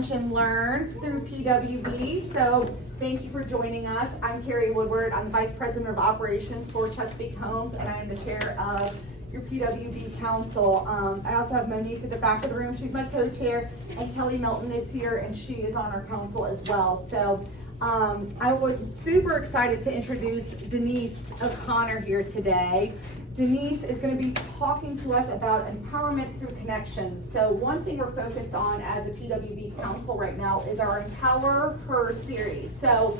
Lunch and Learn through PWB. So thank you for joining us. I'm Carrie Woodward. I'm the Vice President of Operations for Chesapeake Homes, and I am the chair of your PWB Council. I also have Monique at the back of the room. She's my co-chair, and Kelly Melton is here, and she is on our council as well. So I was super excited to introduce Denise O'Connor here today. Denise is going to be talking to us about empowerment through connections. So one thing we're focused on as a PWB council right now is our Empower Her series. So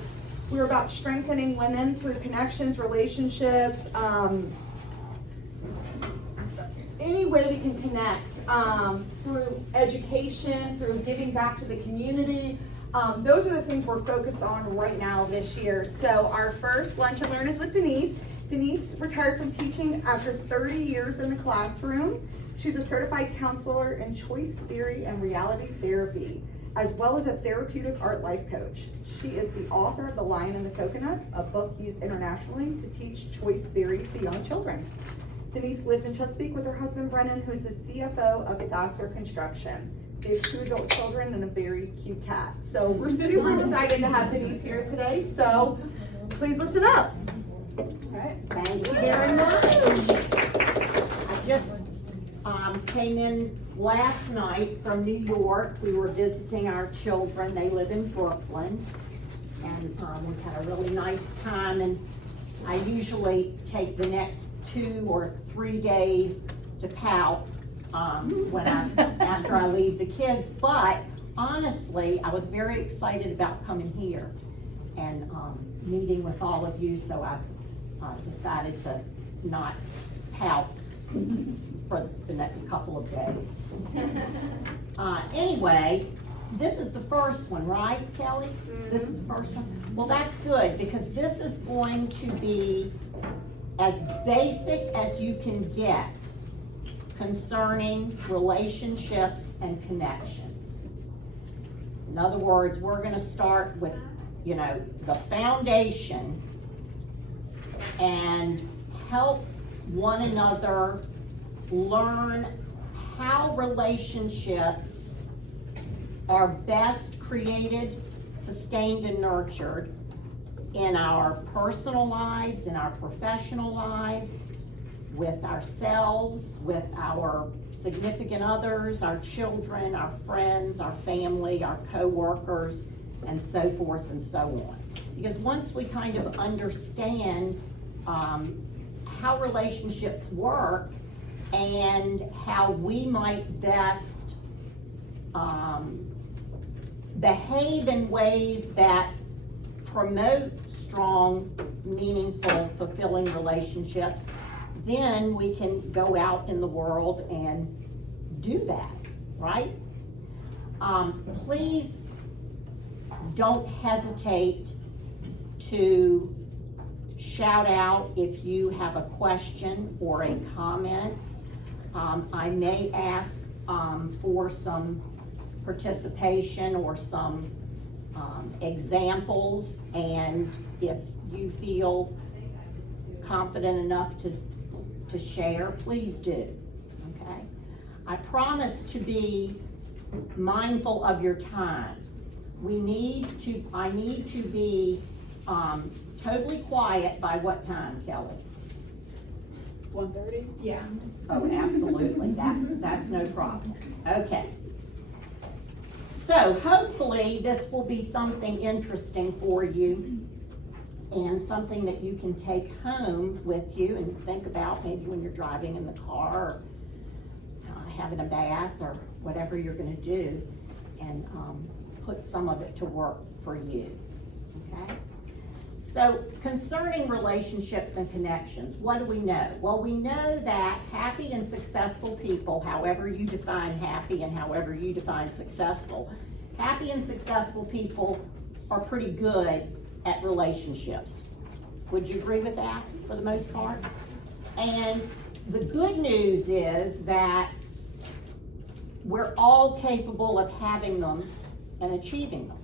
we're about strengthening women through connections, relationships, any way we can connect, through education, through giving back to the community. Those are the things we're focused on right now this year. So our first Lunch and Learn is with Denise. Denise retired from teaching after 30 years in the classroom. She's a certified counselor in choice theory and reality therapy, as well as a therapeutic art life coach. She is the author of The Lion and the Coconut, a book used internationally to teach choice theory to young children. Denise lives in Chesapeake with her husband Brennan, who is the CFO of Sasser Construction. They have 2 adult children and a very cute cat. So we're super excited to have Denise here today, so please listen up. Thank you very much. I just came in last night from New York. We were visiting our children. They live in Brooklyn, and we had a really nice time. And I usually take the next 2 or 3 days to pout after I leave the kids. But honestly, I was very excited about coming here and meeting with all of you. So I decided to not pout for the next couple of days. Anyway, this is the first one, right, Kelly? This is the first one? Well, that's good, because this is going to be as basic as you can get concerning relationships and connections. In other words, we're going to start with, the foundation and help one another learn how relationships are best created, sustained, and nurtured in our personal lives, in our professional lives, with ourselves, with our significant others, our children, our friends, our family, our co-workers, and so forth and so on. Because once we kind of understand how relationships work and how we might best behave in ways that promote strong, meaningful, fulfilling relationships, then we can go out in the world and do that, right? Please don't hesitate to shout out if you have a question or a comment. I may ask for some participation or some examples, and if you feel confident enough to share, please do, okay? I promise to be mindful of your time. I need to be totally quiet by what time, Kelly? 1:30? Yeah. Oh, absolutely, that's no problem. Okay. So hopefully this will be something interesting for you and something that you can take home with you and think about maybe when you're driving in the car or having a bath or whatever you're gonna do, and put some of it to work for you, okay? So concerning relationships and connections, what do we know? Well, we know that happy and successful people, however you define happy and however you define successful, happy and successful people are pretty good at relationships. Would you agree with that for the most part? And the good news is that we're all capable of having them and achieving them.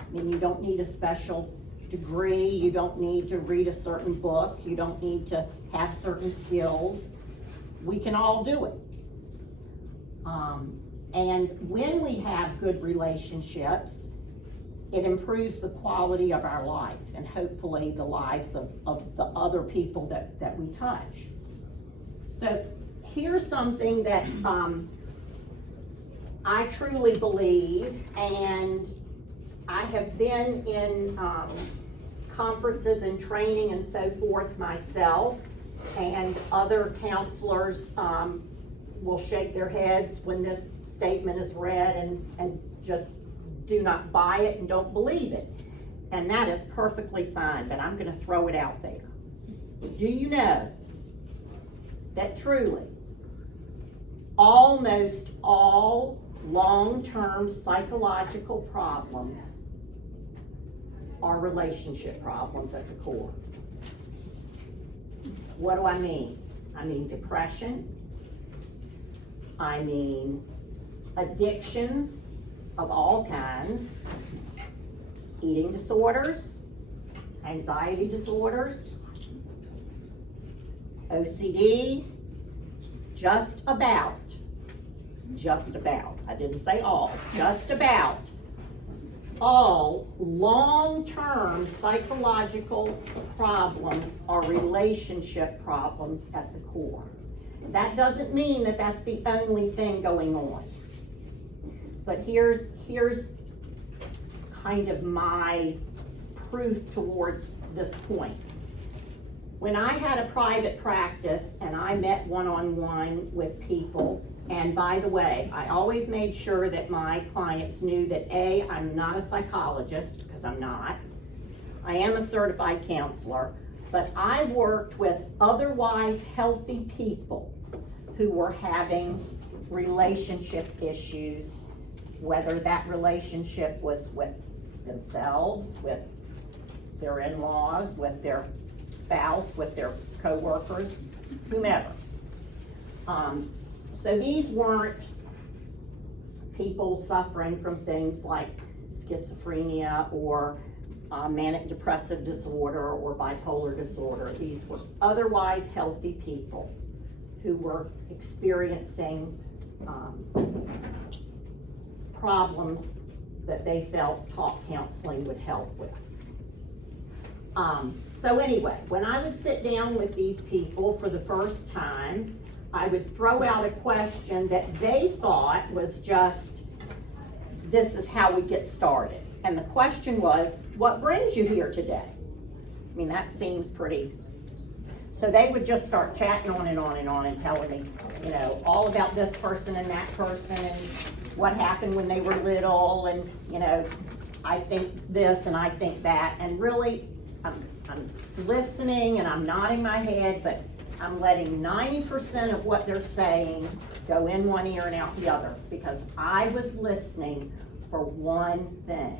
I mean, you don't need a special degree, you don't need to read a certain book, you don't need to have certain skills. We can all do it. And when we have good relationships, it improves the quality of our life and hopefully the lives of the other people that we touch. So here's something that I truly believe, and I have been in conferences and training and so forth myself, and other counselors will shake their heads when this statement is read and just do not buy it and don't believe it. And that is perfectly fine, but I'm gonna throw it out there. Do you know that truly almost all long-term psychological problems are relationship problems at the core? What do I mean? I mean depression. I mean addictions of all kinds, eating disorders, anxiety disorders, OCD, just about, I didn't say all, just about all long-term psychological problems are relationship problems at the core. That doesn't mean that that's the only thing going on. But here's kind of my proof towards this point. When I had a private practice and I met one-on-one with people, and by the way, I always made sure that my clients knew that A, I'm not a psychologist, because I'm not. I am a certified counselor, but I worked with otherwise healthy people who were having relationship issues, whether that relationship was with themselves, with their in-laws, with their spouse, with their co-workers, whomever. So these weren't people suffering from things like schizophrenia or manic depressive disorder or bipolar disorder. These were otherwise healthy people who were experiencing problems that they felt talk counseling would help with. So anyway, when I would sit down with these people for the first time, I would throw out a question that they thought was just, this is how we get started. And the question was, what brings you here today? I mean, that seems pretty. So they would just start chatting on and on and on and telling me, you know, all about this person and that person and what happened when they were little, and, you know, I think this and I think that. And really, I'm listening and I'm nodding my head, but I'm letting 90% of what they're saying go in one ear and out the other, because I was listening for one thing.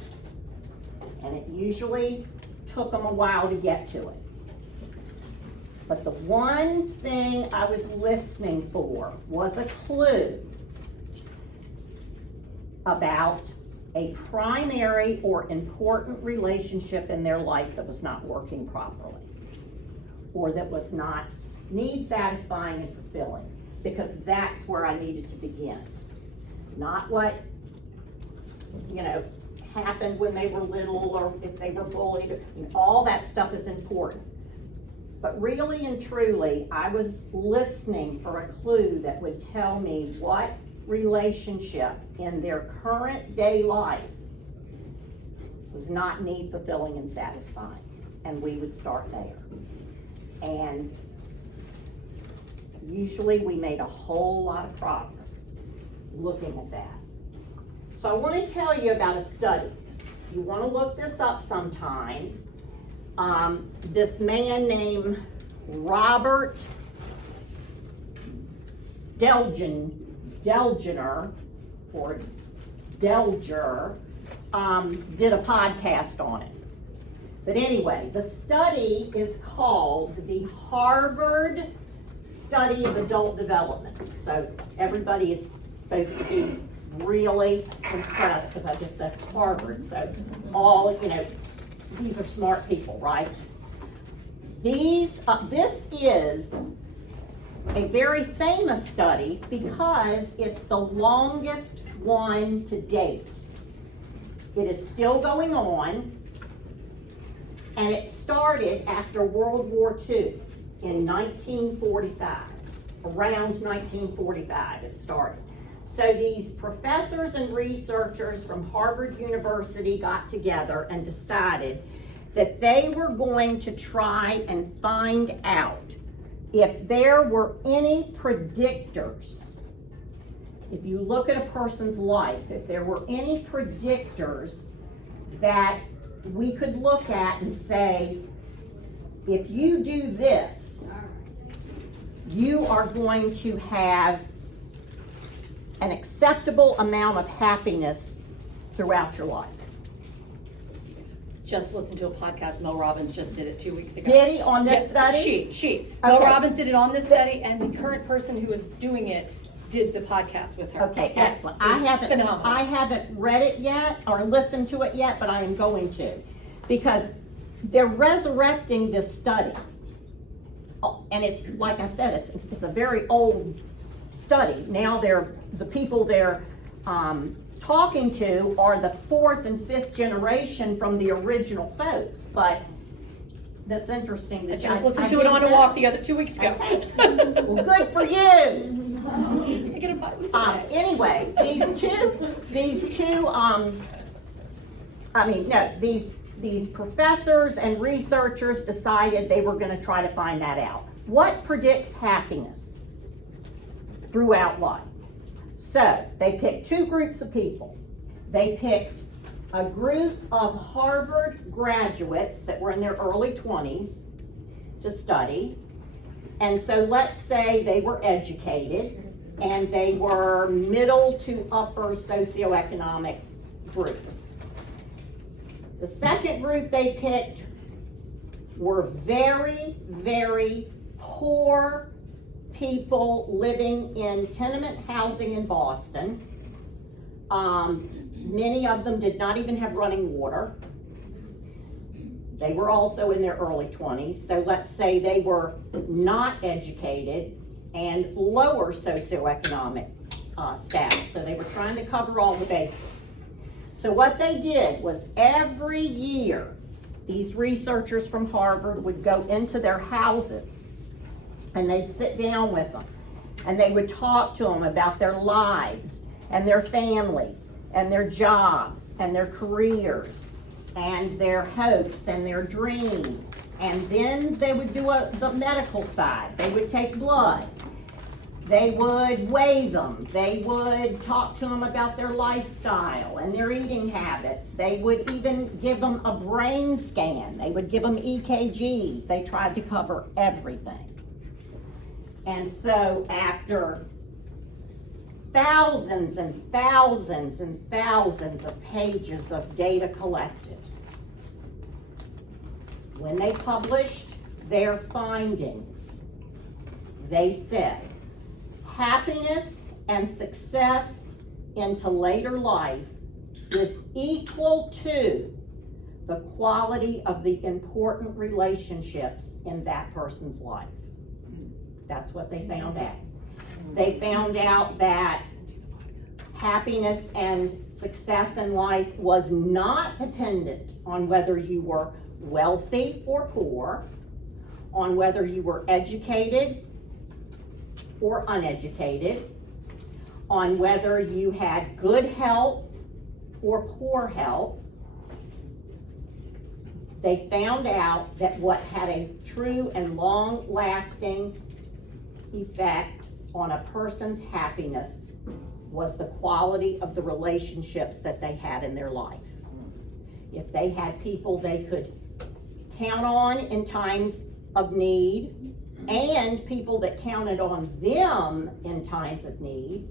And it usually took them a while to get to it. But the one thing I was listening for was a clue about a primary or important relationship in their life that was not working properly, or that was not need satisfying and fulfilling, because that's where I needed to begin. Not what, you know, happened when they were little or if they were bullied. All that stuff is important. But really and truly, I was listening for a clue that would tell me what relationship in their current day life was not need fulfilling and satisfying. And we would start there. And usually we made a whole lot of progress looking at that. So I want to tell you about a study. You want to look this up sometime. This man named Robert Delgener, or Delger, did a podcast on it. But anyway, the study is called the Harvard Study of Adult Development. So everybody is supposed to be really impressed because I just said Harvard. So all, you know, these are smart people, right? This is a very famous study because it's the longest one to date. It is still going on, and it started after World War II in 1945. Around 1945 it started. So these professors and researchers from Harvard University got together and decided that they were going to try and find out if there were any predictors. If you look at a person's life, if there were any predictors that we could look at and say, if you do this, you are going to have an acceptable amount of happiness throughout your life. Just listened to a podcast, Mel Robbins just did it 2 weeks ago. Did he on this Yes, study? She. Mel Okay. Robbins did it on this study, and the current person who is doing it did the podcast with her. Okay, Yes, excellent. it was I phenomenal. haven't read it yet or listened to it yet, but I am going to. Because they're resurrecting this study. Oh, and it's, like I said, it's a very old study. Now the people they're talking to are the fourth and fifth generation from the original folks, but that's interesting I that just I listened to it didn't on a know. walk the other 2 weeks ago. Okay. Well, good for you. I get a button today. Anyway, these professors and researchers decided they were gonna try to find that out. What predicts happiness throughout life? So, they picked two groups of people. They picked a group of Harvard graduates that were in their early 20s to study. And so let's say they were educated and they were middle to upper socioeconomic groups. The second group they picked were very, very poor people living in tenement housing in Boston. Many of them did not even have running water. They were also in their early 20s, so let's say they were not educated and lower socioeconomic status. So they were trying to cover all the bases. So what they did was every year, these researchers from Harvard would go into their houses and they'd sit down with them and they would talk to them about their lives and their families and their jobs and their careers and their hopes and their dreams. And then they would do the medical side. They would take blood. They would weigh them. They would talk to them about their lifestyle and their eating habits. They would even give them a brain scan. They would give them EKGs. They tried to cover everything. And so after thousands and thousands and thousands of pages of data collected, when they published their findings, they said, happiness and success into later life is equal to the quality of the important relationships in that person's life. That's what they found out. They found out that happiness and success in life was not dependent on whether you were wealthy or poor, on whether you were educated or uneducated, on whether you had good health or poor health. They found out that what had a true and long-lasting effect on a person's happiness was the quality of the relationships that they had in their life. If they had people they could count on in times of need, and people that counted on them in times of need,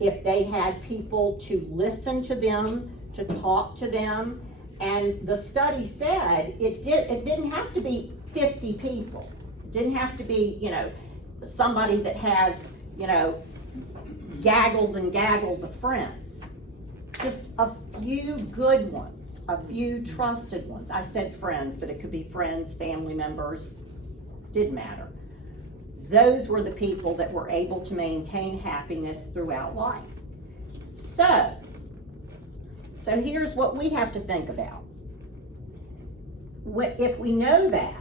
if they had people to listen to them, to talk to them, and the study said it didn't have to be 50 people. It didn't have to be, somebody that has, gaggles and gaggles of friends. Just a few good ones, a few trusted ones. I said friends, but it could be friends, family members, didn't matter. those were the people that were able to maintain happiness throughout life. So here's what we have to think about. If we know that,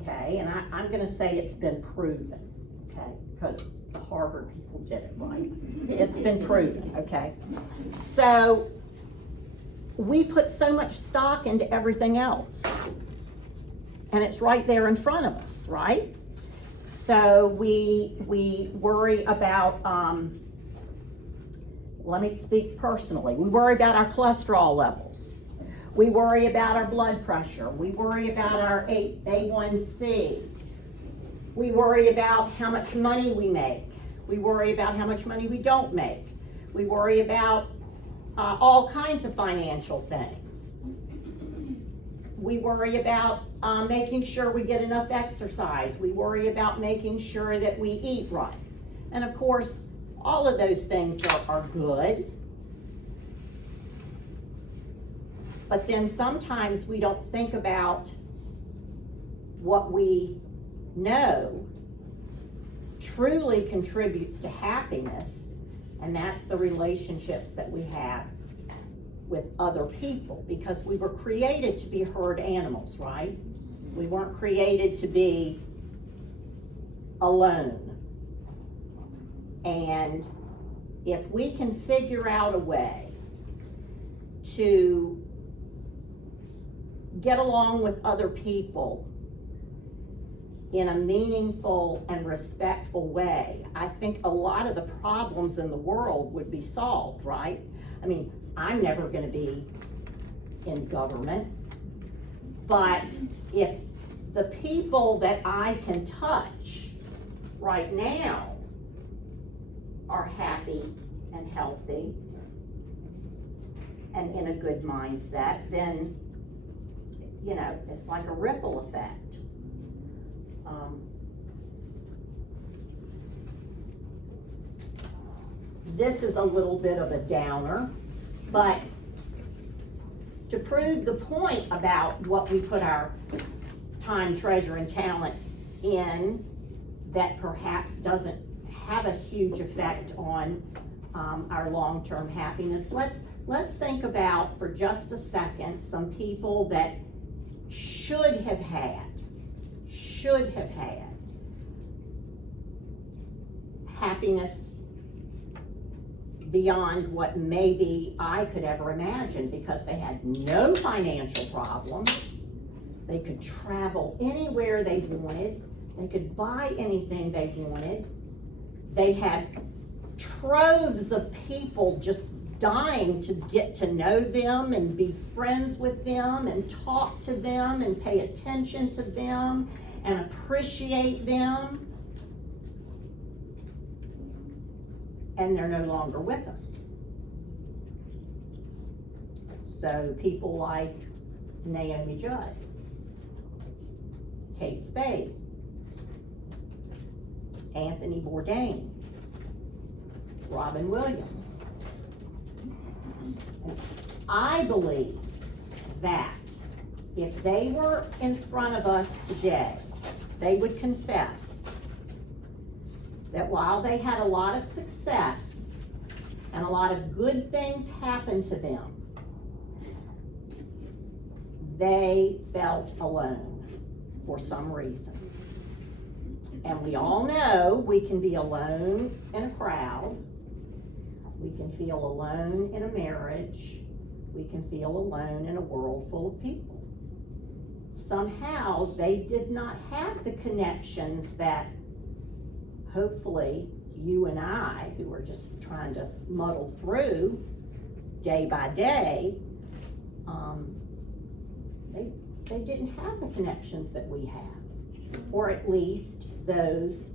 okay, and I'm gonna say it's been proven, okay, because the Harvard people did it, right? It's been proven, okay? So we put so much stock into everything else, and it's right there in front of us, right? So we worry about, let me speak personally, we worry about our cholesterol levels. We worry about our blood pressure. We worry about our A1C. We worry about how much money we make. We worry about how much money we don't make. We worry about all kinds of financial things. We worry about making sure we get enough exercise. We worry about making sure that we eat right. And of course, all of those things are good. But then sometimes we don't think about what we know truly contributes to happiness, and that's the relationships that we have with other people, because we were created to be herd animals, right? We weren't created to be alone. And if we can figure out a way to get along with other people in a meaningful and respectful way, I think a lot of the problems in the world would be solved, right? I mean, I'm never gonna be in government, but if the people that I can touch right now are happy and healthy and in a good mindset, then, you know, it's like a ripple effect. This is a little bit of a downer, but to prove the point about what we put our time, treasure, and talent in that perhaps doesn't have a huge effect on our long-term happiness, let's think about for just a second some people that should have had happiness beyond what maybe I could ever imagine, because they had no financial problems. They could travel anywhere they wanted. They could buy anything they wanted. They had troves of people just dying to get to know them and be friends with them and talk to them and pay attention to them and appreciate them. And they're no longer with us. So people like Naomi Judd, Kate Spade, Anthony Bourdain, Robin Williams. I believe that if they were in front of us today, they would confess that while they had a lot of success and a lot of good things happened to them, they felt alone for some reason. And we all know we can be alone in a crowd. We can feel alone in a marriage. We can feel alone in a world full of people. Somehow they did not have the connections that hopefully you and I, who are just trying to muddle through day by day, they didn't have the connections that we have, or at least those,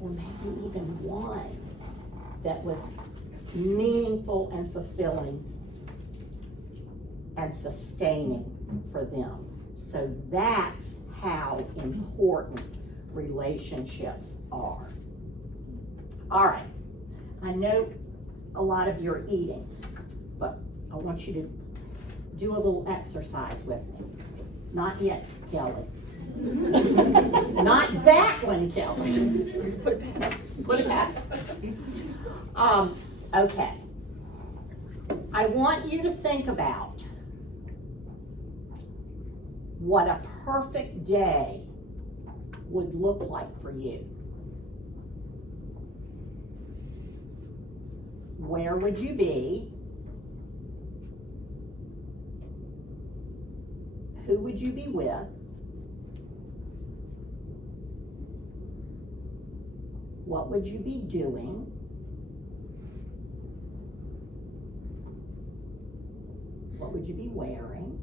or maybe even one that was meaningful and fulfilling and sustaining for them. So that's how important relationships are. All right, I know a lot of you are eating, but I want you to do a little exercise with me. Not yet, Kelly. Not that one, Kelly. Put it back. Okay. I want you to think about what a perfect day would look like for you. Where would you be? Who would you be with? What would you be doing? What would you be wearing?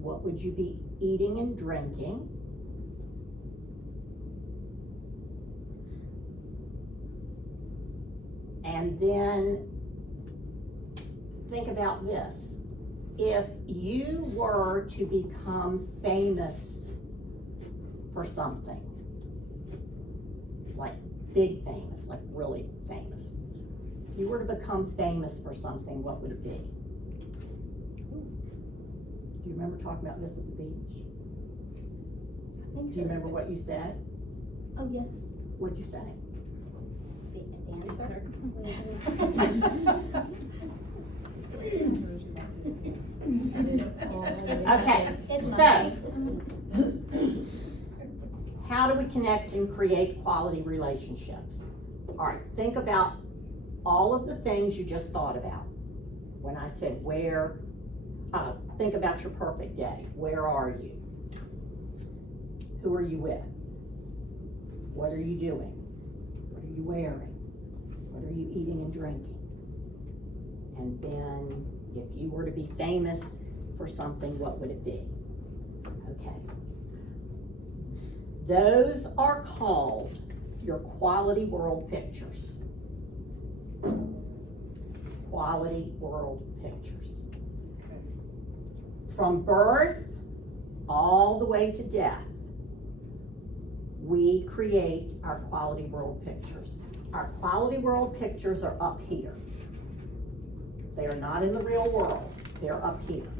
What would you be eating and drinking? And then think about this. If you were to become famous for something, like big famous, like really famous, if you were to become famous for something, what would it be? Do you remember talking about this at the beach? I think Do you remember what you said? Oh, yes. What'd you say? Be a dancer. Okay, It's so money. how do we connect and create quality relationships? All right, think about all of the things you just thought about. When I said where, think about your perfect day. Where are you? Who are you with? What are you doing? What are you wearing? What are you eating and drinking? And then if you were to be famous for something, what would it be? Okay. Those are called your quality world pictures. Quality world pictures. From birth all the way to death, we create our quality world pictures. Our quality world pictures are up here. They are not in the real world. They're up here.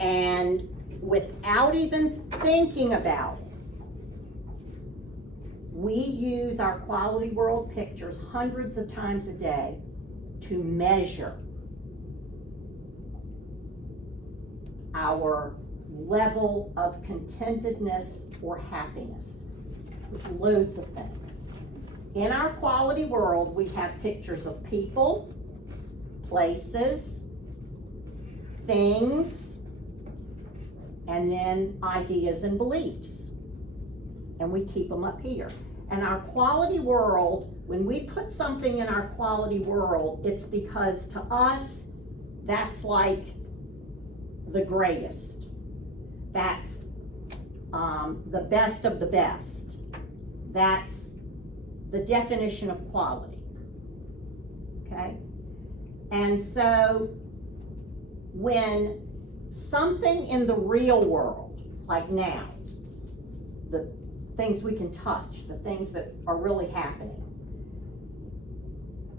And without even thinking about it, we use our quality world pictures hundreds of times a day to measure our level of contentedness or happiness with loads of things. In our quality world, we have pictures of people, places, things, and then ideas and beliefs. And we keep them up here. And our quality world, when we put something in our quality world, it's because to us, that's like the greatest. That's the best of the best. That's the definition of quality. Okay? And so when something in the real world, like now, the things we can touch, the things that are really happening,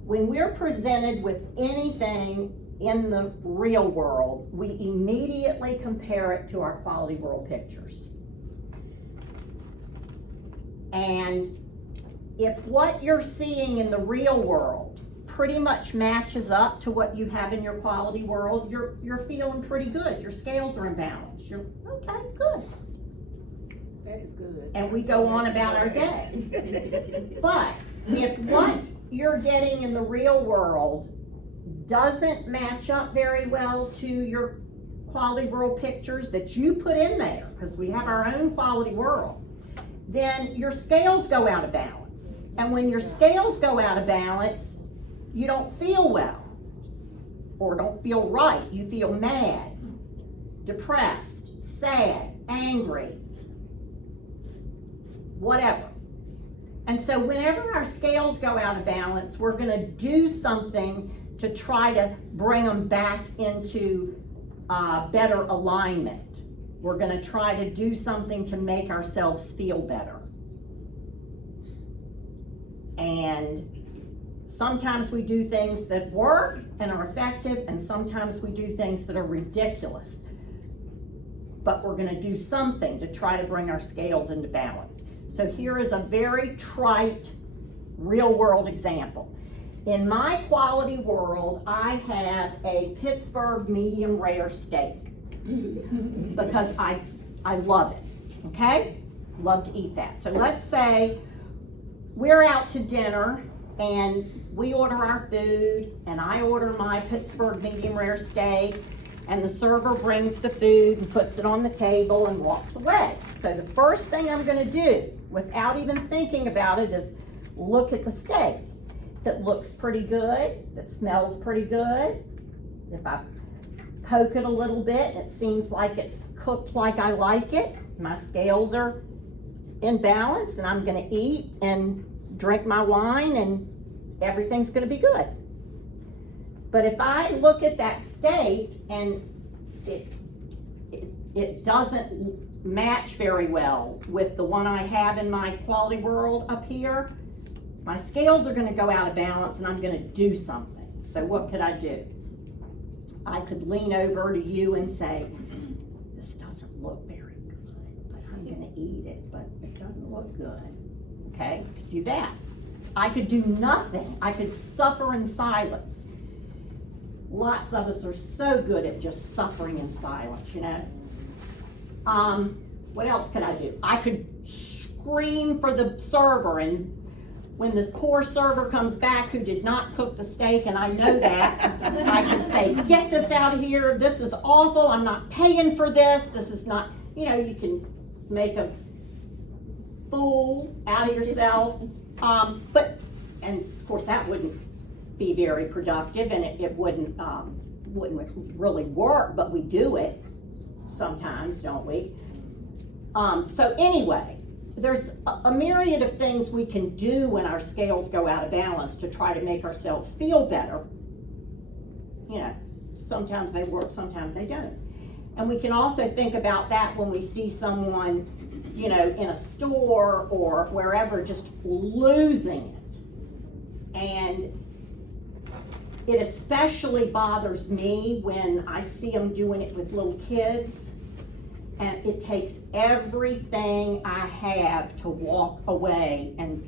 when we're presented with anything in the real world, we immediately compare it to our quality world pictures. And if what you're seeing in the real world pretty much matches up to what you have in your quality world, you're feeling pretty good. Your scales are in balance. You're okay, good. That is good. And we go on about our day. But if what you're getting in the real world doesn't match up very well to your quality world pictures that you put in there, because we have our own quality world, then your scales go out of balance. And when your scales go out of balance, you don't feel well, or don't feel right. You feel mad, depressed, sad, angry, whatever. And so whenever our scales go out of balance, we're gonna do something to try to bring them back into better alignment. We're gonna try to do something to make ourselves feel better. And Sometimes we do things that work and are effective, and sometimes we do things that are ridiculous. But we're gonna do something to try to bring our scales into balance. So here is a very trite, real-world example. In my quality world, I have a Pittsburgh medium rare steak because I love it, okay? Love to eat that. So let's say we're out to dinner and we order our food and I order my Pittsburgh medium rare steak and the server brings the food and puts it on the table and walks away. So the first thing I'm gonna do, without even thinking about it, is look at the steak. That looks pretty good, that smells pretty good. If I poke it a little bit, it seems like it's cooked like I like it. My scales are in balance and I'm gonna eat and drink my wine and everything's gonna be good. But if I look at that steak and it doesn't match very well with the one I have in my quality world up here, my scales are gonna go out of balance and I'm gonna do something. So what could I do? I could lean over to you and say, this doesn't look very good, but I'm gonna eat it, but it doesn't look good. Okay, I could do that. I could do nothing. I could suffer in silence. Lots of us are so good at just suffering in silence, you know? What else could I do? I could scream for the server, and when this poor server comes back who did not cook the steak, and I know that, I could say, get this out of here, this is awful, I'm not paying for this, this is not, you know, you can make a fool out of yourself. And of course that wouldn't be very productive, and it wouldn't really work, but we do it sometimes, don't we? So anyway, there's a myriad of things we can do when our scales go out of balance to try to make ourselves feel better. You know, sometimes they work, sometimes they don't. And we can also think about that when we see someone, you know, in a store or wherever just losing it. And it especially bothers me when I see them doing it with little kids. And it takes everything I have to walk away and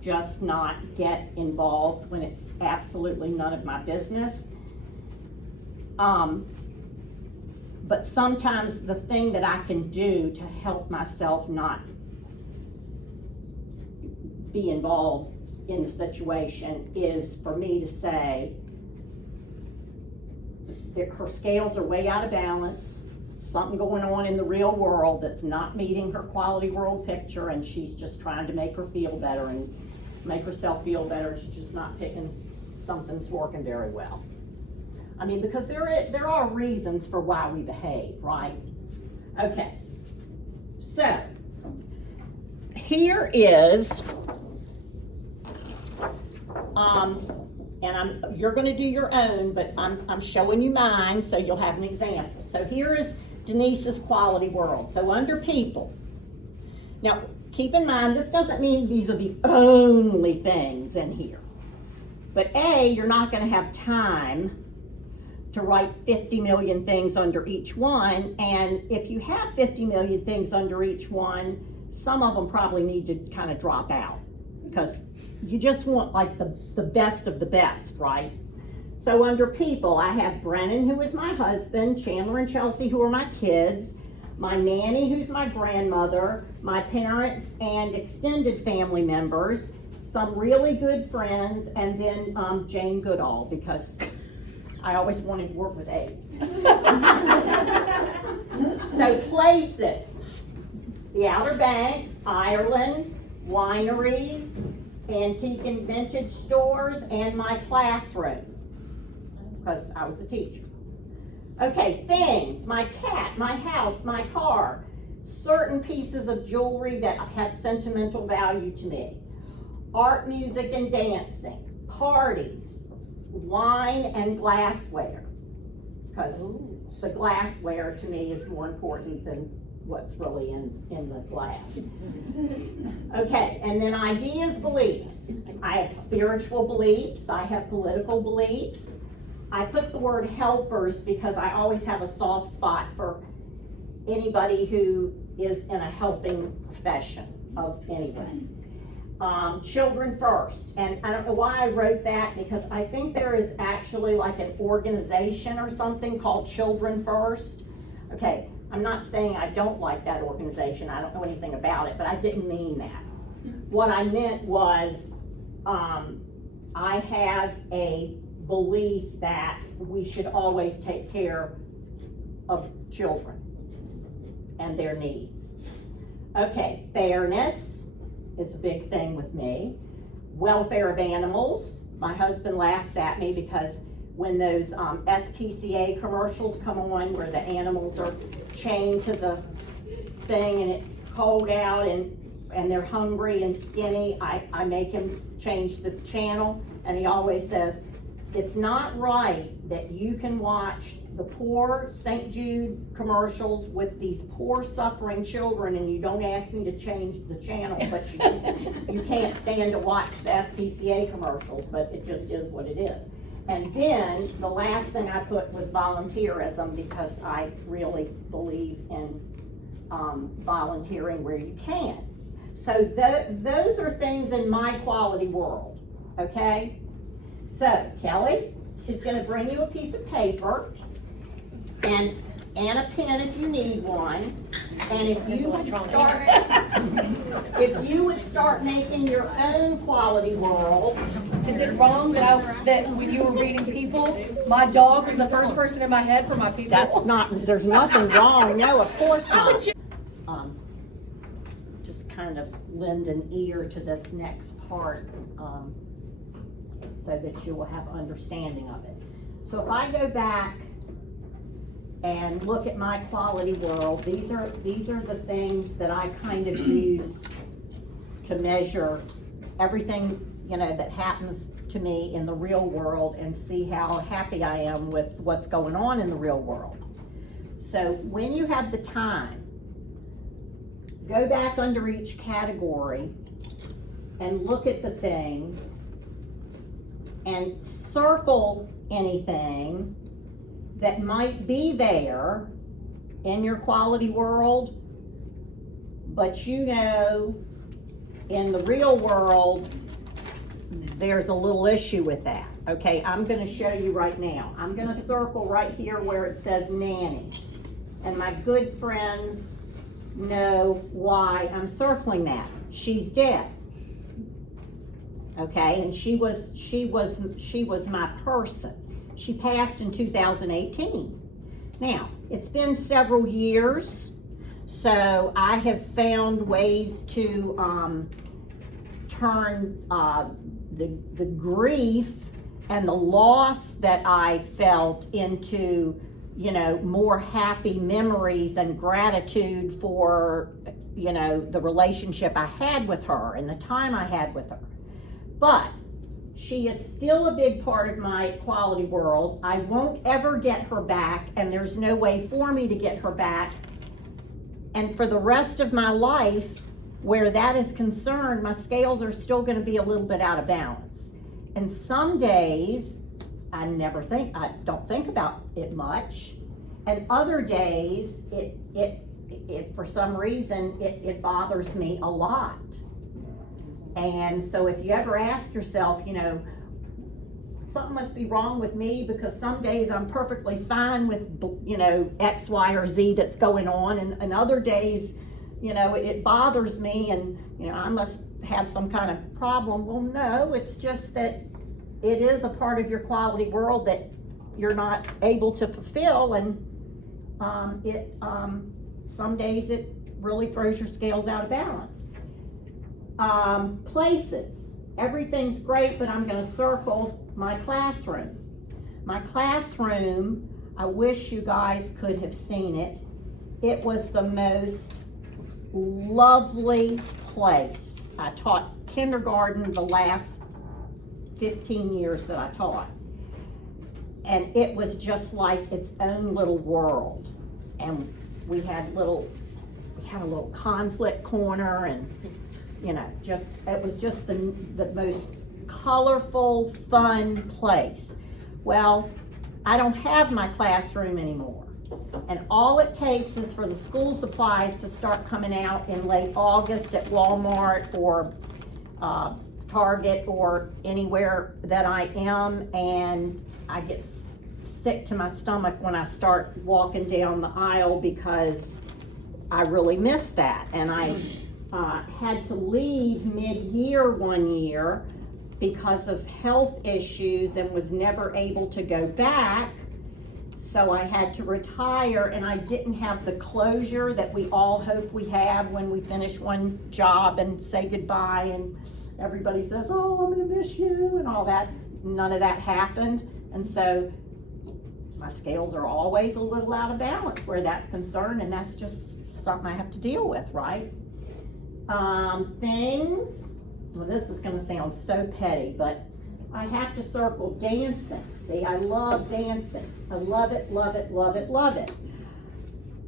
just not get involved when it's absolutely none of my business. But sometimes the thing that I can do to help myself not be involved in the situation is for me to say that her scales are way out of balance. Something going on in the real world that's not meeting her quality world picture, and she's just trying to make her feel better and make herself feel better. She's just not picking something's working very well. I mean, because there are reasons for why we behave, right? Okay, so here is, and you're going to do your own, but I'm showing you mine so you'll have an example. So here is Denise's quality world. So under people, now keep in mind this doesn't mean these are the only things in here, but you're not going to have time to write 50 million things under each one, and if you have 50 million things under each one, some of them probably need to kind of drop out because you just want like the best of the best, right? So under people, I have Brennan, who is my husband, Chandler and Chelsea, who are my kids, my nanny, who's my grandmother, my parents and extended family members, some really good friends, and then Jane Goodall, because I always wanted to work with A's. So places, the Outer Banks, Ireland, wineries, antique and vintage stores, and my classroom, because I was a teacher. Okay, things, my cat, my house, my car, certain pieces of jewelry that have sentimental value to me, art, music, and dancing, parties, wine and glassware, because the glassware to me is more important than what's really in the glass. Okay, and then ideas, beliefs. I have spiritual beliefs, I have political beliefs. I put the word helpers because I always have a soft spot for anybody who is in a helping profession of anybody. Children first, and I don't know why I wrote that, because I think there is actually like an organization or something called Children First. Okay, I'm not saying I don't like that organization, I don't know anything about it, but I didn't mean that. What I meant was, I have a belief that we should always take care of children and their needs. Okay, fairness is a big thing with me. Welfare of animals. My husband laughs at me because when those SPCA commercials come on where the animals are chained to the thing and it's cold out and they're hungry and skinny, I make him change the channel, and he always says, it's not right that you can watch the poor St. Jude commercials with these poor suffering children and you don't ask me to change the channel, but you can't stand to watch the SPCA commercials, but it just is what it is. And then the last thing I put was volunteerism, because I really believe in volunteering where you can. So those are things in my quality world, okay? So Kelly is gonna bring you a piece of paper and a pen if you need one. And if you would start making your own quality world. Is it wrong that when you were reading people, my dog was the first person in my head for my people? That's not, there's nothing wrong, no, of course not. Just kind of lend an ear to this next part, so that you will have understanding of it. So if I go back and look at my quality world, these are the things that I kind of use to measure everything, you know, that happens to me in the real world and see how happy I am with what's going on in the real world. So when you have the time, go back under each category and look at the things and circle anything that might be there in your quality world, but you know, in the real world, there's a little issue with that. Okay, I'm gonna show you right now. I'm gonna circle right here where it says nanny. And my good friends know why I'm circling that. She's dead. Okay, and she was my person. She passed in 2018. Now, it's been several years, so I have found ways to turn the grief and the loss that I felt into, you know, more happy memories and gratitude for, you know, the relationship I had with her and the time I had with her. But she is still a big part of my quality world. I won't ever get her back, and there's no way for me to get her back. And for the rest of my life, where that is concerned, my scales are still going to be a little bit out of balance. And some days, I don't think about it much. And other days, it for some reason, it bothers me a lot. And so if you ever ask yourself, you know, something must be wrong with me, because some days I'm perfectly fine with, you know, X, Y, or Z that's going on, and other days, you know, it bothers me and, you know, I must have some kind of problem. Well, no, it's just that it is a part of your quality world that you're not able to fulfill, and some days it really throws your scales out of balance. Places. Everything's great, but I'm going to circle my classroom. My classroom, I wish you guys could have seen it. It was the most lovely place. I taught kindergarten the last 15 years that I taught. And it was just like its own little world. And we had little we had a little conflict corner and, you know, it was just the most colorful, fun place. Well, I don't have my classroom anymore. And all it takes is for the school supplies to start coming out in late August at Walmart or Target or anywhere that I am, and I get sick to my stomach when I start walking down the aisle because I really miss that. And I had to leave mid-year one year because of health issues and was never able to go back. So I had to retire, and I didn't have the closure that we all hope we have when we finish one job and say goodbye and everybody says, oh, I'm gonna miss you and all that. None of that happened. And so my scales are always a little out of balance where that's concerned, and that's just something I have to deal with, right? Things, well, this is gonna sound so petty, but I have to circle dancing. See, I love dancing. I love it, love it, love it, love it.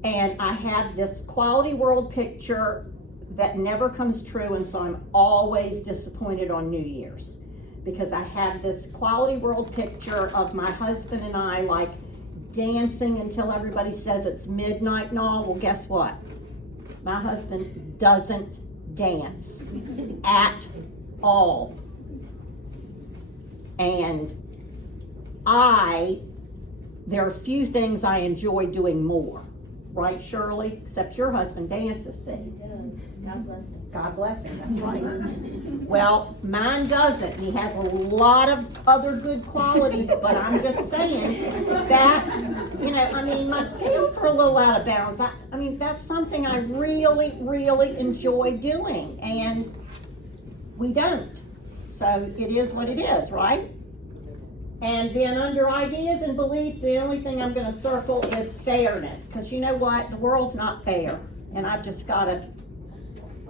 And I have this Quality World picture that never comes true, and so I'm always disappointed on New Year's. Because I have this Quality World picture of my husband and I like dancing until everybody says it's midnight and all. Well, guess what? My husband doesn't dance at all. And there are few things I enjoy doing more. Right, Shirley? Except your husband dances, see? God bless him. God bless him, that's right. Well, mine doesn't. He has a lot of other good qualities, but I'm just saying that, you know, I mean, my scales are a little out of balance. I mean, that's something I really, really enjoy doing, and we don't. So it is what it is, right? And then under ideas and beliefs, the only thing I'm gonna circle is fairness, because you know what? The world's not fair, and I've just gotta,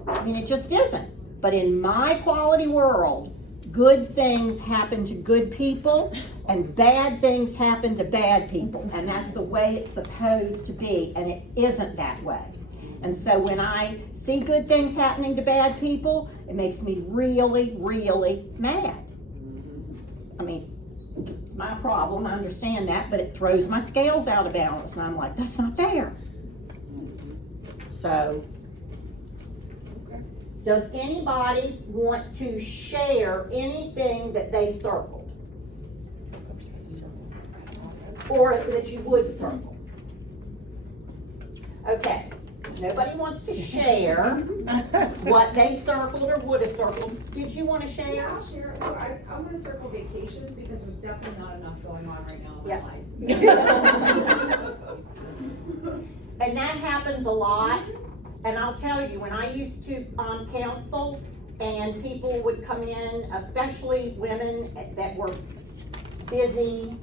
I mean, it just isn't. But in my quality world, good things happen to good people, and bad things happen to bad people, and that's the way it's supposed to be, and it isn't that way. And so when I see good things happening to bad people, it makes me really, really mad. I mean, it's my problem, I understand that, but it throws my scales out of balance, and I'm like, that's not fair. So, does anybody want to share anything that they circled? Or that you would circle? Okay, nobody wants to share what they circled or would have circled. Did you want to share? Yeah, I'll share. So I'm gonna circle vacations because there's definitely not enough going on right now in my life. And that happens a lot. And I'll tell you, when I used to counsel and people would come in, especially women that were busy,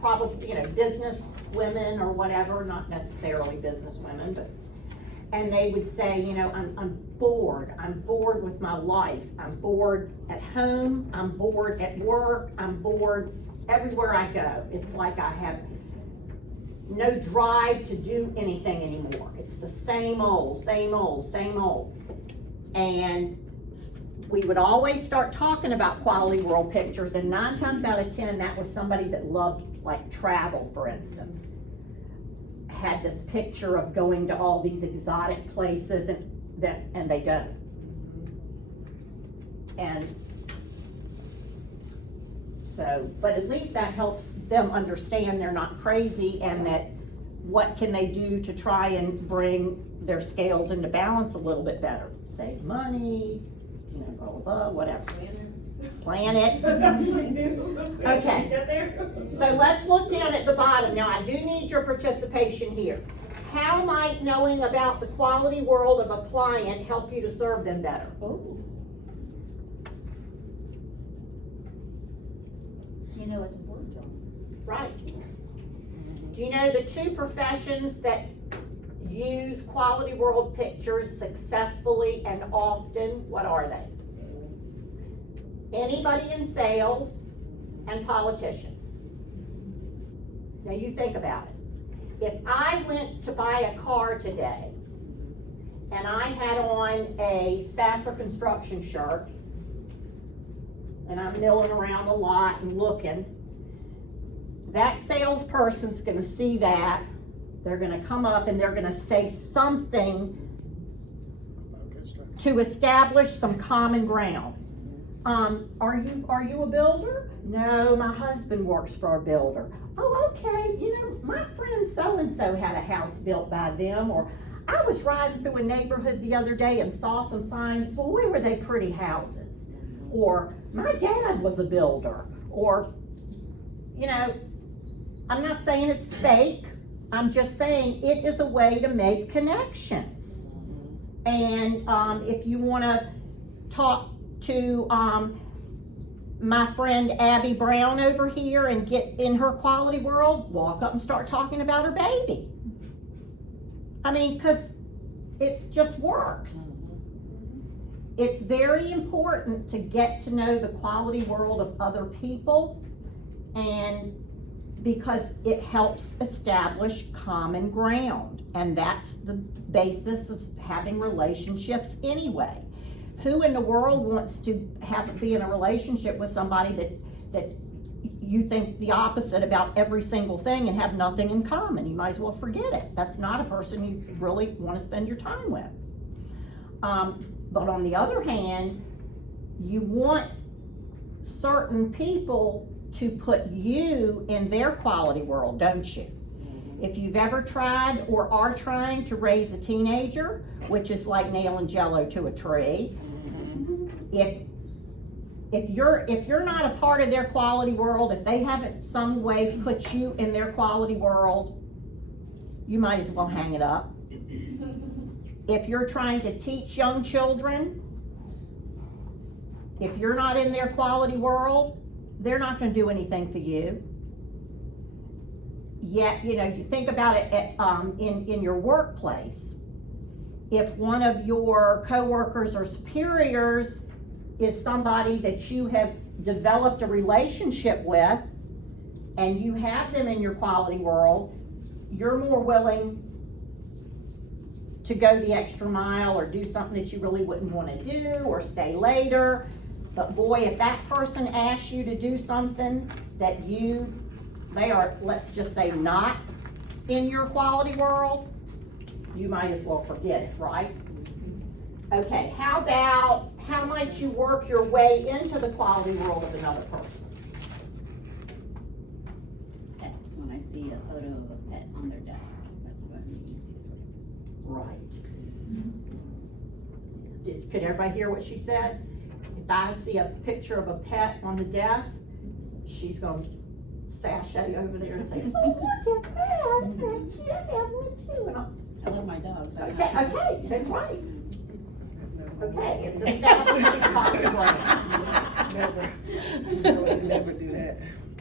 probably, you know, business women or whatever, not necessarily business women, but, and they would say, you know, I'm bored with my life, I'm bored at home, I'm bored at work, I'm bored everywhere I go. It's like I have no drive to do anything anymore. It's the same old, same old, same old. And we would always start talking about Quality World pictures, and 9 times out of 10, that was somebody that loved, like, travel, for instance. Had this picture of going to all these exotic places, and they don't. And so, but at least that helps them understand they're not crazy, and that what can they do to try and bring their scales into balance a little bit better. Save money, you know, blah, blah, blah, whatever. Plan it. Okay, so let's look down at the bottom. Now, I do need your participation here. How might knowing about the quality world of a client help you to serve them better? Oh. You know it's important to them. Right. Do you know the 2 professions that use Quality World pictures successfully and often? What are they? Anybody in sales and politicians. Now you think about it. if I went to buy a car today and I had on a Sasser Construction shirt and I'm milling around a lot and looking, that salesperson's gonna see that. They're gonna come up and they're gonna say something to establish some common ground. Are you a builder? No, my husband works for a builder. Oh, okay, you know, my friend so-and-so had a house built by them, or I was riding through a neighborhood the other day and saw some signs, boy, were they pretty houses. Or my dad was a builder, or, you know, I'm not saying it's fake, I'm just saying it is a way to make connections. And if you wanna talk to my friend Abby Brown over here and get in her quality world, walk up and start talking about her baby. I mean, cause it just works. It's very important to get to know the quality world of other people, and because it helps establish common ground, and that's the basis of having relationships anyway. Who in the world wants to be in a relationship with somebody that you think the opposite about every single thing and have nothing in common? You might as well forget it. That's not a person you really want to spend your time with. But on the other hand, you want certain people to put you in their quality world, don't you? If you've ever tried or are trying to raise a teenager, which is like nailing Jello to a tree, if you're not a part of their quality world, if they haven't some way put you in their quality world, you might as well hang it up. If you're trying to teach young children, if you're not in their quality world, they're not gonna do anything for you. Yet, you know, you think about it in your workplace. If one of your coworkers or superiors is somebody that you have developed a relationship with and you have them in your quality world, you're more willing to go the extra mile or do something that you really wouldn't want to do or stay later. But boy, if that person asks you to do something that they are, let's just say, not in your quality world, you might as well forget it, right? Okay, how about, how might you work your way into the quality world of another person? Pets, when I see a photo of a pet on their desk, that's what I mean. Right. Could everybody hear what she said? If I see a picture of a pet on the desk, she's gonna sashay over there and say, oh, look at that, that cute, I have one too. And I love my dogs. okay, that's right. Okay, it's establishing common ground. Never do that.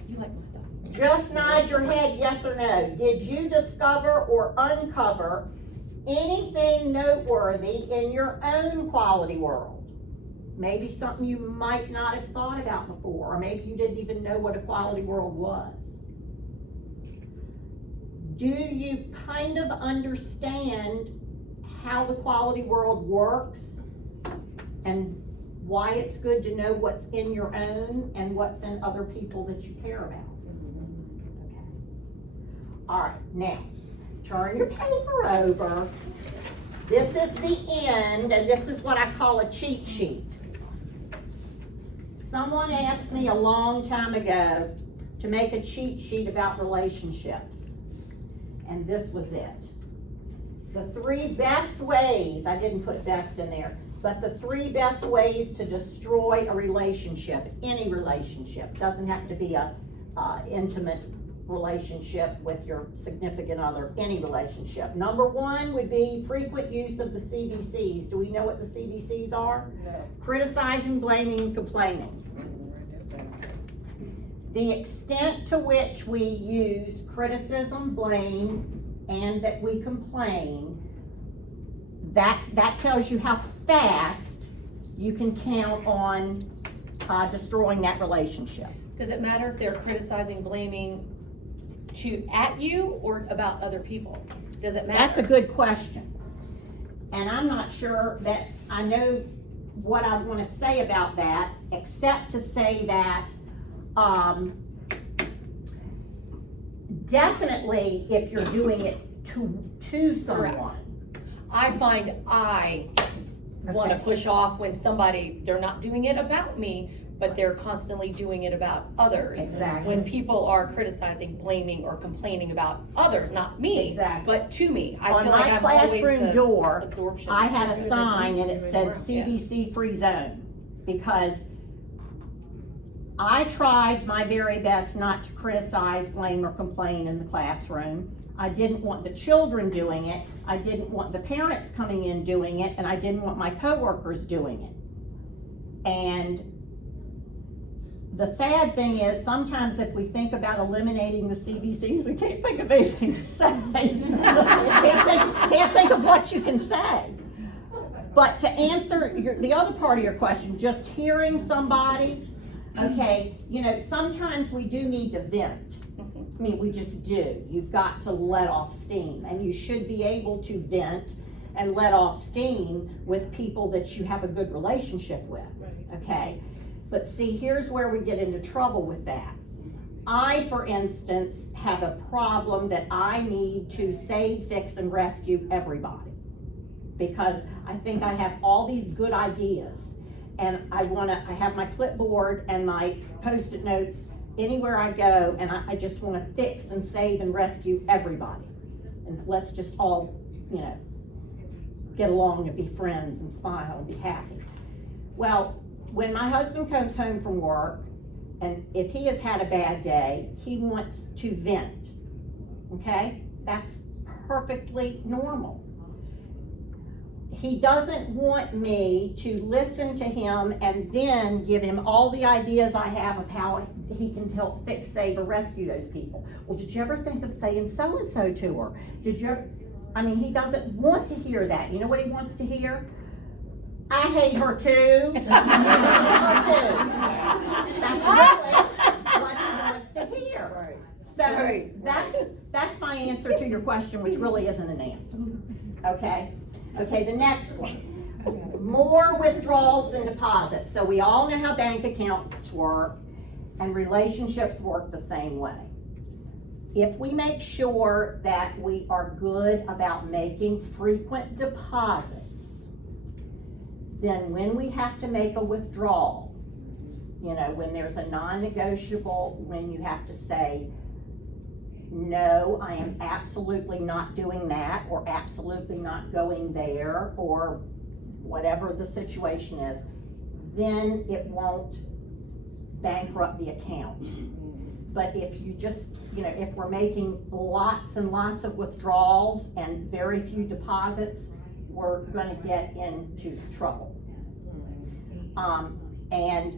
You like my dog? Just nod your head, yes or no. Did you discover or uncover anything noteworthy in your own quality world? Maybe something you might not have thought about before, or maybe you didn't even know what a quality world was. Do you kind of understand how the quality world works and why it's good to know what's in your own and what's in other people that you care about? Okay. All right, now, turn your paper over. This is the end, and this is what I call a cheat sheet. Someone asked me a long time ago to make a cheat sheet about relationships, and this was it. The 3 best ways, I didn't put best in there, but the 3 best ways to destroy a relationship, any relationship. Doesn't have to be a intimate relationship with your significant other, any relationship. Number 1 would be frequent use of the CBCs. Do we know what the CBCs are? No. Criticizing, blaming, and complaining. The extent to which we use criticism, blame, and that we complain, that tells you how fast you can count on destroying that relationship. Does it matter if they're criticizing, blaming at you or about other people? Does it matter? That's a good question. And I'm not sure that I know what I want to say about that, except to say that, definitely if you're doing it to someone. I find I want to Okay. push off when somebody, they're not doing it about me, but they're constantly doing it about others. Exactly. When people are criticizing, blaming, or complaining about others, not me, Exactly. but to me. I On feel like my I'm always classroom the door, absorption. I had a sign and it said Yeah. CDC free zone, because I tried my very best not to criticize, blame, or complain in the classroom. I didn't want the children doing it, I didn't want the parents coming in doing it, and I didn't want my coworkers doing it. And the sad thing is, sometimes if we think about eliminating the CBCs, we can't think of anything to say. Can't think of what you can say. But to answer the other part of your question, just hearing somebody, okay, you know, sometimes we do need to vent. I mean, we just do. You've got to let off steam, and you should be able to vent and let off steam with people that you have a good relationship with, okay? But see, here's where we get into trouble with that. I, for instance, have a problem that I need to save, fix, and rescue everybody. Because I think I have all these good ideas, and I have my clipboard and my Post-it notes anywhere I go, and I just wanna fix and save and rescue everybody. And let's just all, you know, get along and be friends and smile and be happy. Well, when my husband comes home from work, and if he has had a bad day, he wants to vent, okay? That's perfectly normal. He doesn't want me to listen to him and then give him all the ideas I have of how he can help fix, save, or rescue those people. Well, did you ever think of saying so-and-so to her? Did you ever? I mean, he doesn't want to hear that. You know what he wants to hear? I hate her too. I hate her too. That's really what he wants to hear. Right. So Right. that's my answer to your question, which really isn't an answer. Okay? Okay, the next one. More withdrawals and deposits. So we all know how bank accounts work, and relationships work the same way. If we make sure that we are good about making frequent deposits, then when we have to make a withdrawal, you know, when there's a non-negotiable, when you have to say, no, I am absolutely not doing that, or absolutely not going there, or whatever the situation is, then it won't bankrupt the account. But if you just, you know, if we're making lots and lots of withdrawals and very few deposits, we're gonna get into trouble. And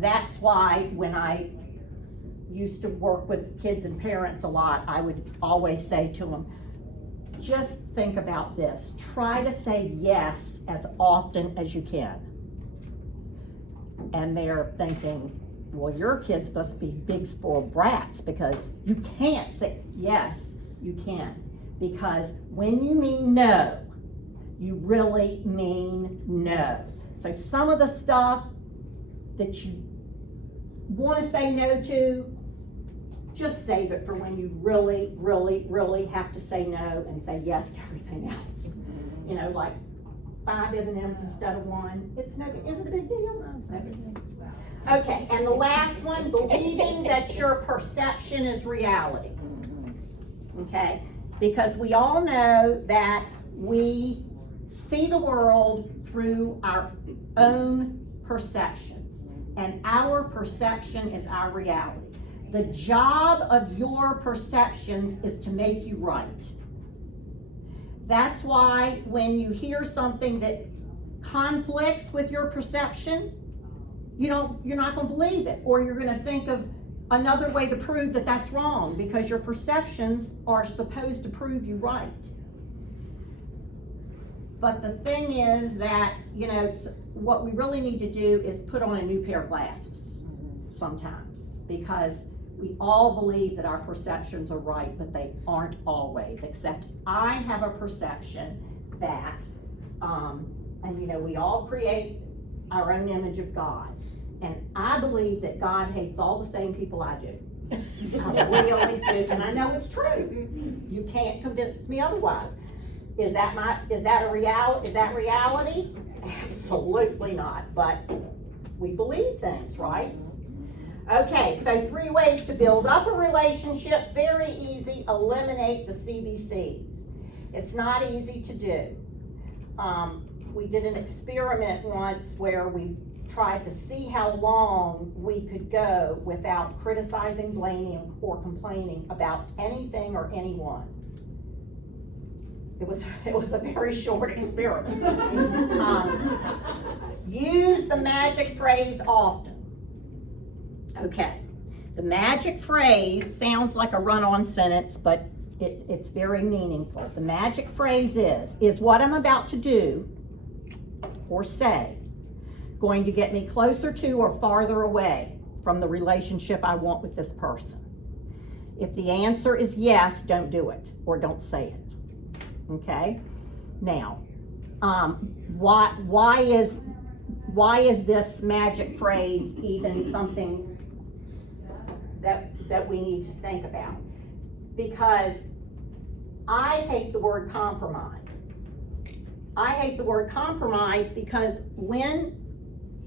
that's why when I used to work with kids and parents a lot, I would always say to them, just think about this. Try to say yes as often as you can. And they're thinking, well, your kids must be big spoiled brats, because you can't say yes, you can. Because when you mean no, you really mean no. So some of the stuff that you want to say no to, just save it for when you really, really, really have to say no and say yes to everything else. You know, like 5 M&Ms instead of 1. It's no, is it a big deal? No, it's no big deal. Okay, and the last one, believing that your perception is reality. Okay, because we all know that we see the world through our own perceptions, and our perception is our reality. The job of your perceptions is to make you right. That's why when you hear something that conflicts with your perception, you're not going to believe it, or you're going to think of another way to prove that that's wrong, because your perceptions are supposed to prove you right. But the thing is that, you know, what we really need to do is put on a new pair of glasses sometimes, because We all believe that our perceptions are right, but they aren't always, except I have a perception that, and you know, we all create our own image of God. And I believe that God hates all the same people I do. I really do, and I know it's true. You can't convince me otherwise. Is that reality? Absolutely not, but we believe things, right? Okay, so 3 ways to build up a relationship. Very easy. Eliminate the CBCs. It's not easy to do. We did an experiment once where we tried to see how long we could go without criticizing, blaming, or complaining about anything or anyone. It was a very short experiment. Use the magic phrase often. Okay, the magic phrase sounds like a run-on sentence, but it's very meaningful. The magic phrase is what I'm about to do or say going to get me closer to or farther away from the relationship I want with this person? If the answer is yes, don't do it or don't say it. Okay? Now, why is this magic phrase even something that we need to think about? Because I hate the word compromise. I hate the word compromise because when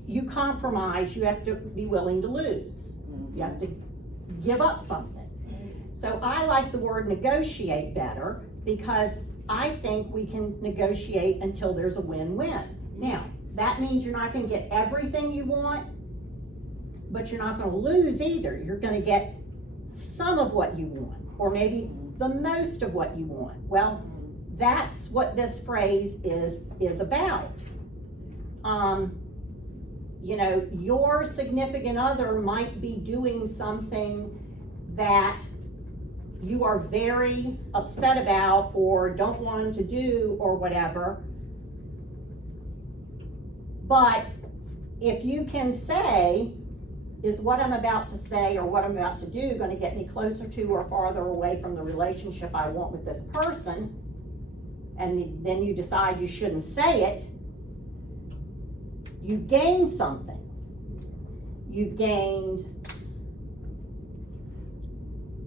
you compromise, you have to be willing to lose. You have to give up something. So I like the word negotiate better because I think we can negotiate until there's a win-win. Now, that means you're not gonna get everything you want, but you're not gonna lose either. You're gonna get some of what you want, or maybe the most of what you want. Well, that's what this phrase is about. You know, your significant other might be doing something that you are very upset about or don't want them to do or whatever. But if you can say, is what I'm about to say or what I'm about to do going to get me closer to or farther away from the relationship I want with this person, and then you decide you shouldn't say it, you've gained something. You've gained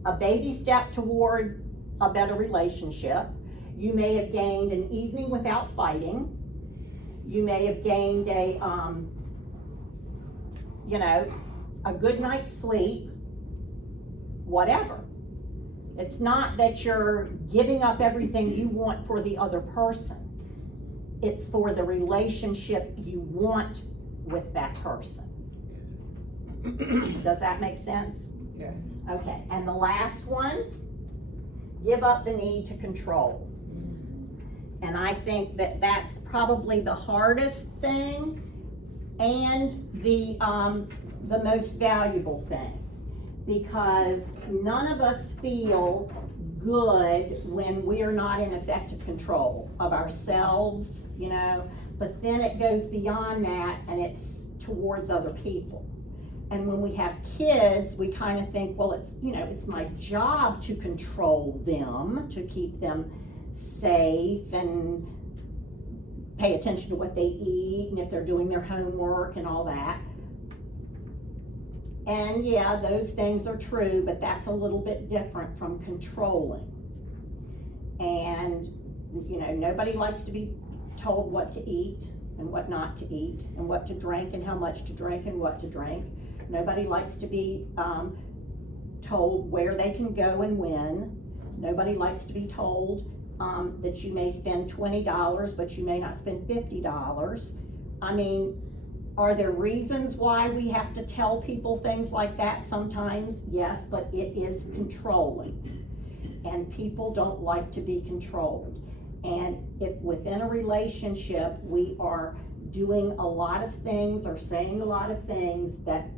a baby step toward a better relationship. You may have gained an evening without fighting. You may have gained a good night's sleep, whatever. It's not that you're giving up everything you want for the other person. It's for the relationship you want with that person. Does that make sense? Yeah. Okay, and the last one, give up the need to control. And I think that that's probably the hardest thing and the most valuable thing, because none of us feel good when we're not in effective control of ourselves, you know, but then it goes beyond that and it's towards other people. And when we have kids, we kind of think, well, it's my job to control them, to keep them safe and pay attention to what they eat and if they're doing their homework and all that. And yeah, those things are true, but that's a little bit different from controlling. And, you know, nobody likes to be told what to eat and what not to eat and what to drink and how much to drink and what to drink. Nobody likes to be told where they can go and when. Nobody likes to be told that you may spend $20, but you may not spend $50. I mean, are there reasons why we have to tell people things like that sometimes? Yes, but it is controlling. And people don't like to be controlled. And if within a relationship we are doing a lot of things or saying a lot of things that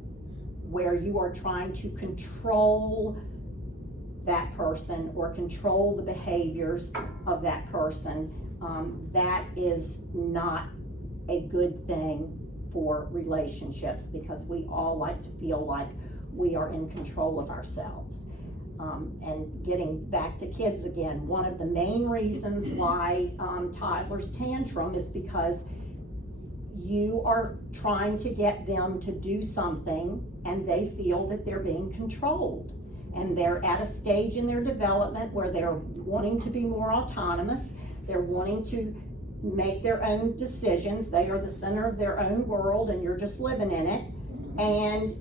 where you are trying to control that person or control the behaviors of that person, that is not a good thing for relationships, because we all like to feel like we are in control of ourselves. And getting back to kids again, one of the main reasons why toddlers tantrum is because you are trying to get them to do something and they feel that they're being controlled. And they're at a stage in their development where they're wanting to be more autonomous, they're wanting to make their own decisions, they are the center of their own world and you're just living in it. And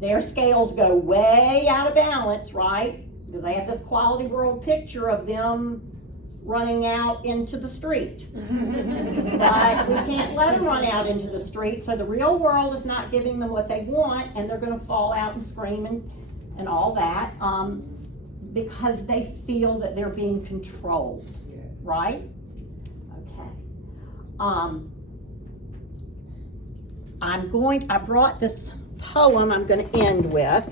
their scales go way out of balance, right? Because they have this quality world picture of them running out into the street. But we can't let them run out into the street, so the real world is not giving them what they want, and they're gonna fall out and scream and all that, because they feel that they're being controlled, right? Okay. I brought this poem I'm going to end with.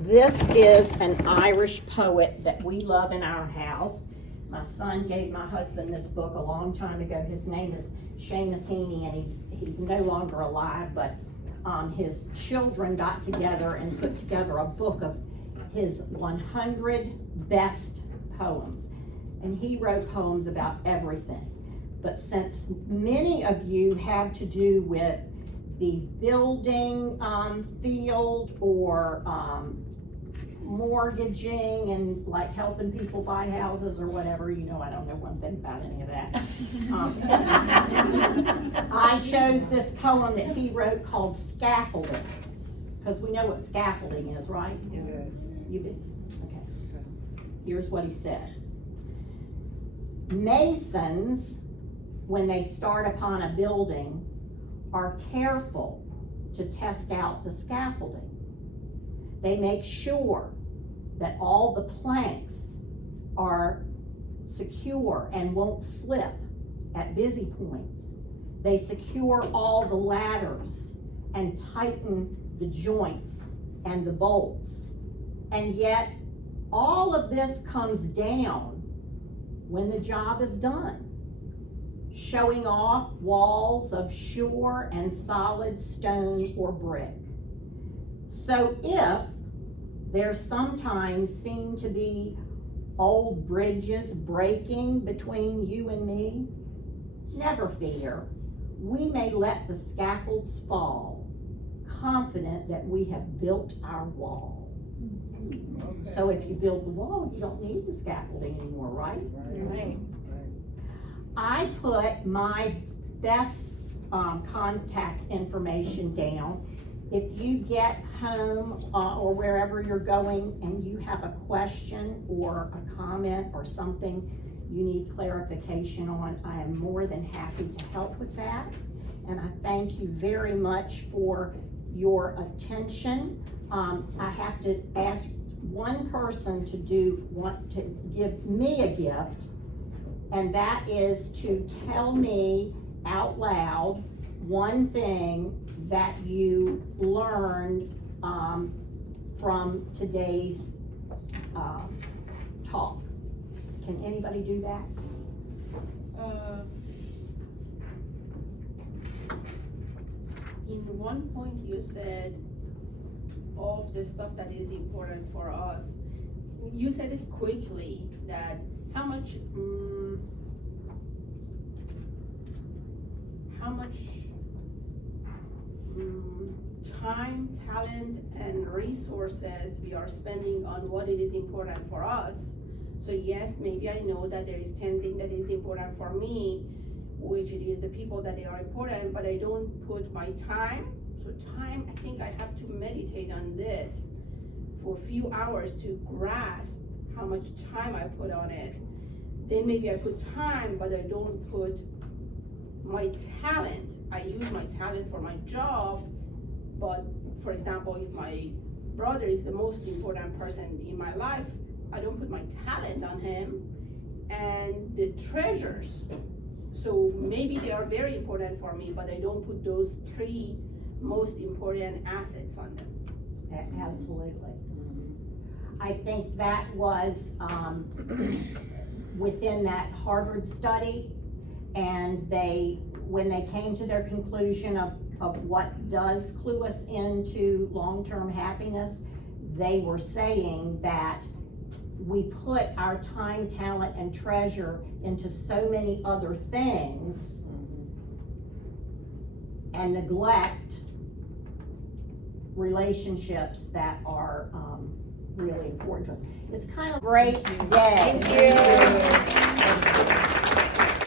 This is an Irish poet that we love in our house. My son gave my husband this book a long time ago. His name is Seamus Heaney, and he's no longer alive, but his children got together and put together a book of his 100 best poems. And he wrote poems about everything. But since many of you have to do with the building field or mortgaging and like helping people buy houses or whatever, you know, I don't know one thing about any of that. I chose this poem that he wrote called Scaffolding, because we know what scaffolding is, right? Yes. You did? Okay. Here's what he said. Masons, when they start upon a building, are careful to test out the scaffolding. They make sure that all the planks are secure and won't slip at busy points. They secure all the ladders and tighten the joints and the bolts. And yet, all of this comes down when the job is done, showing off walls of sure and solid stone or brick. So if there sometimes seem to be old bridges breaking between you and me, never fear. We may let the scaffolds fall, confident that we have built our wall. Okay. So if you build the wall, you don't need the scaffolding anymore, right? Right. I put my best contact information down. If you get home or wherever you're going and you have a question or a comment or something you need clarification on, I am more than happy to help with that. And I thank you very much for your attention. I have to ask one person to want to give me a gift, and that is to tell me out loud one thing that you learned from today's talk. Can anybody do that? In one point you said of the stuff that is important for us, you said it quickly that how much time, talent, and resources we are spending on what it is important for us. So yes, maybe I know that there is 10 things that is important for me, which it is the people that they are important, but I don't put my time. So time, I think I have to meditate on this for a few hours to grasp how much time I put on it. Then maybe I put time, but I don't put my talent. I use my talent for my job, but for example, if my brother is the most important person in my life, I don't put my talent on him. And the treasures, so maybe they are very important for me, but I don't put those 3 most important assets on them. Absolutely. I think that was within that Harvard study, and when they came to their conclusion of of what does clue us into long-term happiness, they were saying that we put our time, talent, and treasure into so many other things and neglect relationships that are really important to us. It's kind of a great day. Thank you.